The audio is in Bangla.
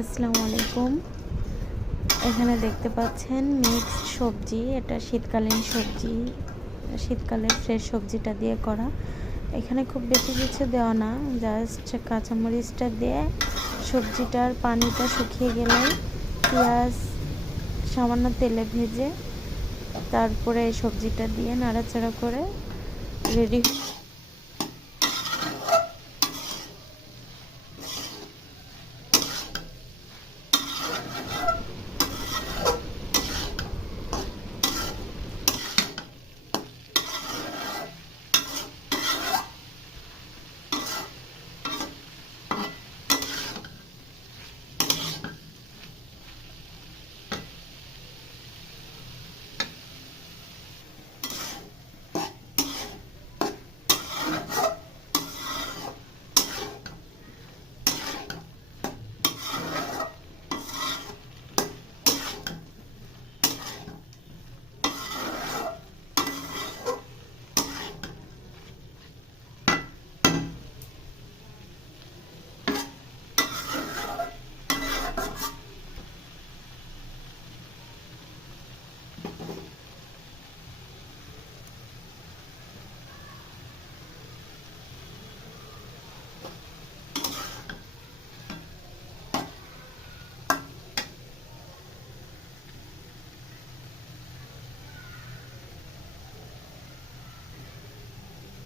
আসসালামু আলাইকুম। এখানে দেখতে পাচ্ছেন মিক্সড সবজি। এটা শীতকালীন সবজি, শীতকালের ফ্রেশ সবজিটা দিয়ে করা। এখানে খুব বেশি কিছু দেওয়া না, জাস্ট কাঁচামরিচটা দিয়ে সবজিটার পানিটা শুকিয়ে গেলে পেঁয়াজ সামান্য তেলে ভেজে তারপরে এই সবজিটা দিয়ে নাড়াচাড়া করে রেডি